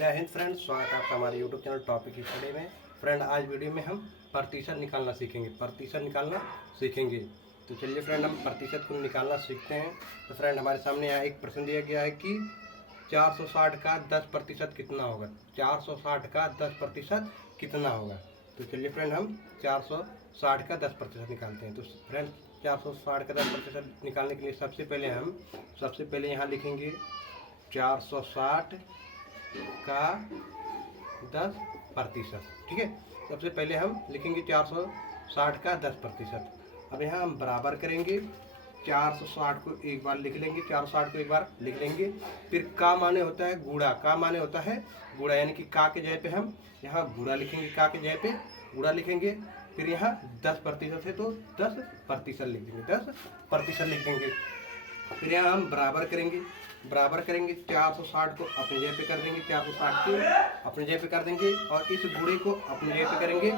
जय हिंद फ्रेंड, स्वागत है आपका हमारे यूट्यूब चैनल टॉपिक स्टडी में। फ्रेंड, आज वीडियो में हम प्रतिशत निकालना सीखेंगे। तो चलिए फ्रेंड, हम प्रतिशत को निकालना सीखते हैं। तो फ्रेंड, हमारे सामने यहाँ एक प्रश्न दिया गया है कि 460 का 10% कितना होगा। 460 का 10% कितना होगा। तो चलिए फ्रेंड, हम 460 का 10% निकालते हैं। तो फ्रेंड, 460 का 10% निकालने के लिए सबसे पहले यहाँ लिखेंगे 460 का 10%। ठीक है, सबसे पहले हम लिखेंगे 460 का 10%। अब यहाँ हम बराबर करेंगे, 460 को एक बार लिख लेंगे, 460 को एक बार लिख लेंगे। फिर का माने होता है गुणा, का माने होता है गुणा, यानी कि का के जगह पे हम यहाँ गुणा लिखेंगे, का के जगह पे गुणा लिखेंगे। फिर यहाँ 10% है तो 10% लिख देंगे, 10% लिख देंगे। फिर यहाँ हम बराबर करेंगे, 460 को अपनी जगह पे कर देंगे, 460 को अपनी जगह पे कर देंगे और इस गुणे को अपनी जगह पे करेंगे,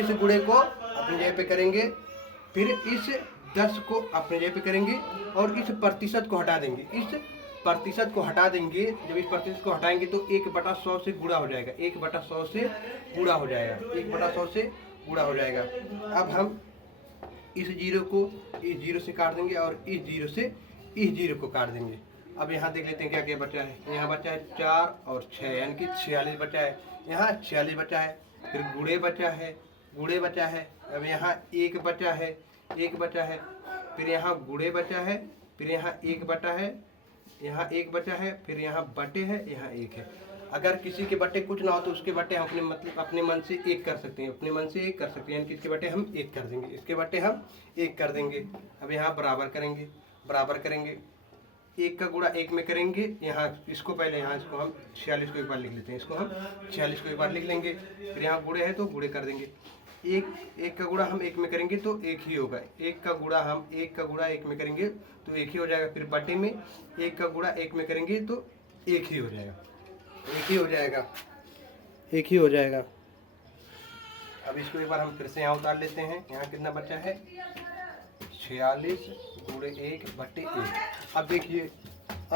इस गुणे को अपनी जगह पे करेंगे। फिर इस 10 को अपनी जगह पे करेंगे और इस प्रतिशत को हटा देंगे, इस प्रतिशत को हटा देंगे। जब इस प्रतिशत को हटाएंगे तो 1/100 से गुणा हो जाएगा, 1/100 से गुणा हो जाएगा, 1/100 से गुणा हो जाएगा। अब हम इस जीरो को इस जीरो से काट देंगे और इस जीरो से इस जीरो को काट देंगे। अब यहाँ देख लेते हैं क्या क्या बचा है। यहाँ बचा है 4 और 6, यानी कि 46 बचा है। यहाँ 46 बचा है। फिर गुणे बचा है, अब यहाँ 1 बचा है, 1 बचा है। फिर यहाँ गुणे बचा है, फिर यहाँ 1 बटा है, यहाँ 1 बचा है। फिर यहाँ बटे है, यहाँ 1 है। अगर किसी के बटे कुछ ना हो तो उसके बटे हम अपने मन से 1 कर सकते हैं, यानी कि इसके बटे हम 1 कर देंगे, इसके बटे हम 1 कर देंगे। अब यहाँ बराबर करेंगे, 1 का गुणा 1 में करेंगे। यहाँ इसको हम 46 को एक बार लिख लेते हैं, इसको हम 46 को एक बार लिख लेंगे। फिर यहाँ गुणे है तो गुणे कर देंगे। 1 का गुणा हम 1 में करेंगे तो 1 ही होगा। 1 का गुणा 1 में करेंगे तो 1 ही हो जाएगा। फिर बटे में 1 का गुणा 1 में करेंगे तो 1 ही हो जाएगा। अब इसको एक बार हम फिर से यहाँ उतार लेते हैं। यहाँ कितना बचा है, 46 गुणे 1/1। अब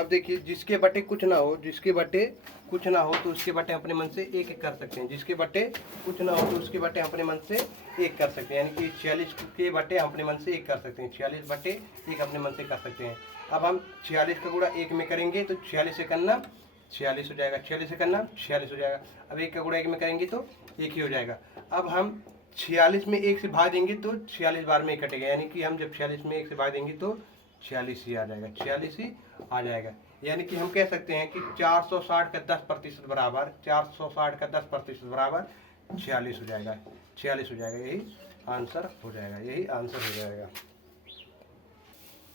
देखिए जिसके बटे कुछ ना हो तो उसके बटे अपने मन से 1 कर सकते हैं, जिसके बटे कुछ ना हो तो उसके बटे अपने मन से 1 कर सकते हैं, यानी कि 46 के बटे अपने मन से 1 कर सकते हैं, 46 बटे 1 अपने मन से कर सकते हैं। अब हम 46 का गुणा 1 में करेंगे तो 46 से करना 46 हो जाएगा, 46 से करना 46 हो जाएगा। अब 1 का गुणा 1 में करेंगे तो 1 ही हो जाएगा। अब हम 46 में 1 से भाग देंगे तो 46 बार में 1 कटेगा, यानी कि हम जब 46 में 1 से भाग देंगे तो 46 ही आ जाएगा, 46 ही आ जाएगा। यानी कि हम कह सकते हैं कि 460 का 10% बराबर 460 का 10% बराबर 46 हो जाएगा, 46 हो जाएगा। यही आंसर हो जाएगा।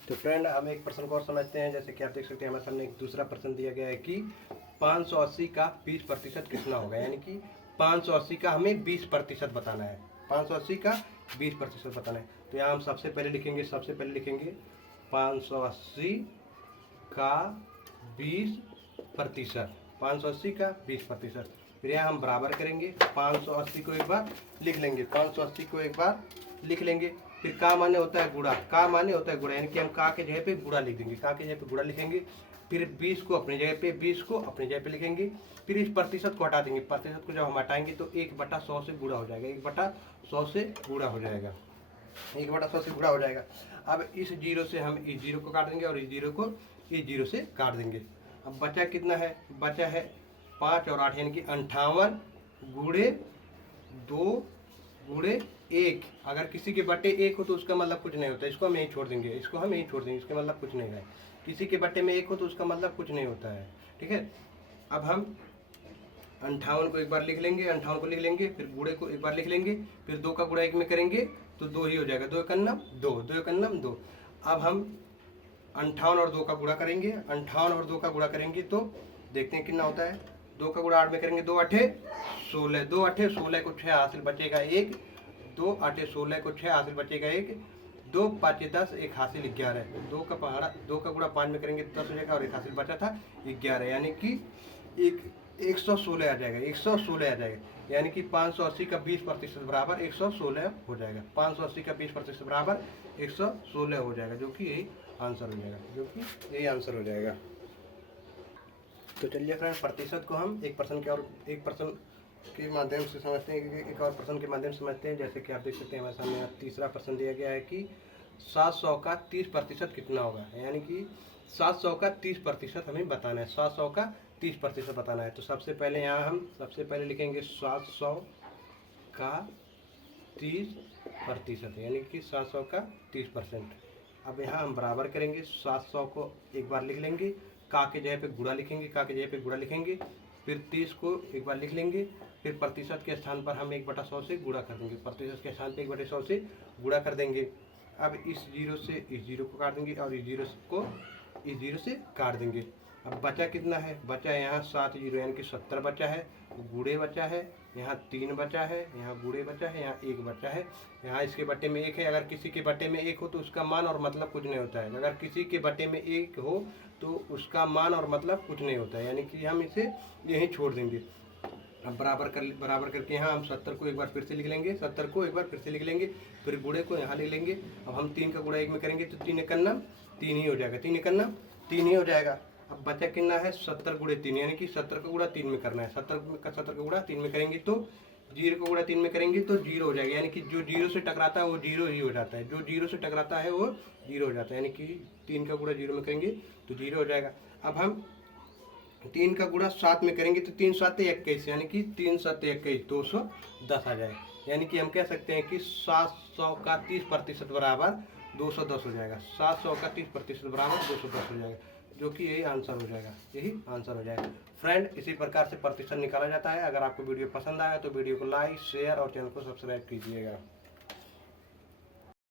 तो फ्रेंड, हम एक प्रश्न को और समझते हैं। जैसे कि आप देख सकते हैं हमारे सामने एक दूसरा प्रश्न दिया गया है कि 580 का 20% कितना होगा, यानी कि 580 का हमें 20% बताना है, 580 का 20% बताना है। तो यहाँ हम सबसे पहले लिखेंगे 580 का 20%, 580 का 20%। फिर यहाँ हम बराबर करेंगे, 580 को एक बार लिख लेंगे, 580 को एक बार लिख लेंगे। फिर का माने होता है गुणा, यानी कि हम का के जगह पे गुणा लिख देंगे, फिर 20 को अपनी जगह पे लिखेंगे। फिर इस प्रतिशत को हटा देंगे, प्रतिशत को जब हम हटाएंगे तो 1/100 से गुणा हो जाएगा, 1/100 से गुणा हो जाएगा। अब इस जीरो से हम इस जीरो को काट देंगे और इस जीरो को इस जीरो से काट देंगे। अब बचा कितना है, 5 और 8, यानी कि 58 गुणे 2 गुणे 1। अगर किसी के बटे 1 हो तो उसका मतलब कुछ नहीं होता, इसको हम यहीं छोड़ देंगे, इसका मतलब कुछ नहीं है। किसी के बटे में 1 हो तो उसका मतलब कुछ नहीं होता है, ठीक है। अब हम 58 को एक बार लिख लेंगे, फिर गुणे को एक बार लिख लेंगे। फिर 2 का गुणा 1 में करेंगे तो 2 ही हो जाएगा, 2 एकन्नम 2। अब हम 58 और 2 का गुणा करेंगे, तो देखते हैं कितना होता है। 2 का गुणा 8 में करेंगे, 2 8 16, 2 8 16 को 6 हासिल बचेगा 1, 2 8 16 को 6 हासिल बचेगा 1, 2 5 10 1 हासिल 11, 2 का गुणा 5 में करेंगे 10 हो जाएगा और 1 हासिल बचा था 11, यानी कि 116 आ जाएगा, 116 आ जाएगा। यानी कि 580 का 20% बराबर 116 हो जाएगा, 580 का 20% बराबर 116 हो जाएगा, जो कि यही आंसर हो जाएगा। तो चलिए फ्रेंड, प्रतिशत को हम 1% के माध्यम से समझते हैं, एक और प्रश्न के माध्यम से समझते हैं। जैसे कि आप देख सकते हैं हमारे सामने तीसरा प्रश्न दिया गया है कि 700 का 30% कितना होगा, यानी कि 700 का 30% हमें बताना है, 700 का 30% बताना है। तो सबसे पहले लिखेंगे 700 का 30%, यानी कि 700 का 30%। अब यहाँ हम बराबर करेंगे, 700 को एक बार लिख लेंगे, का के जगह पे गुणा लिखेंगे, फिर 30 को एक बार लिख लेंगे, फिर प्रतिशत के स्थान पर हम 1/100 से गुणा कर देंगे, प्रतिशत के स्थान पे 1/100 से गुणा कर देंगे। अब इस जीरो से इस जीरो को काट देंगे और इस जीरो को इस जीरो से काट देंगे। अब बचा कितना है, बचा यहाँ 7 जीरो यानी कि 70 बचा है, गुड़े बचा है, यहाँ 3 बचा है, यहाँ गुड़े बचा है, यहाँ 1 बचा है, यहाँ इसके बट्टे में 1 है। अगर किसी के बट्टे में 1 हो तो उसका मान और मतलब कुछ नहीं होता है, अगर किसी के बट्टे में 1 हो तो उसका मान और मतलब कुछ नहीं होता है, यानी कि हम इसे यहीं छोड़ देंगे। अब बराबर करके यहाँ हम 70 को एक बार फिर से लिख लेंगे, फिर गुड़े को यहाँ ले लेंगे। अब हम 3 का गुणा 1 में करेंगे तो 3 एकन्ना 3 ही हो जाएगा, 3 ही हो जाएगा। अब बचा कितना है, 70 गुणे 3, यानी कि 70 का गुणा 3 में करना है। 70 का गुणा 3 में करेंगे तो 0 का गुणा 3 में करेंगे तो 0 हो जाएगा, यानी कि जो 0 से टकराता है वो 0 ही हो जाता है, जो 0 से टकराता है वो 0 हो जाता है, यानी कि 3 का गुणा 0 में करेंगे तो 0 हो जाएगा। अब हम 3 का गुणा 7 में करेंगे तो 3 7 21, यानी कि 3 7 21 210 आ जाएगा, यानी कि हम कह सकते हैं कि 700 का 30% बराबर 210 हो जाएगा, 700 का 30% बराबर 210 हो जाएगा, जो कि यही आंसर हो जाएगा। फ्रेंड, इसी प्रकार से प्रतिशत निकाला जाता है। अगर आपको वीडियो पसंद आया तो वीडियो को लाइक, शेयर और चैनल को सब्सक्राइब कीजिएगा।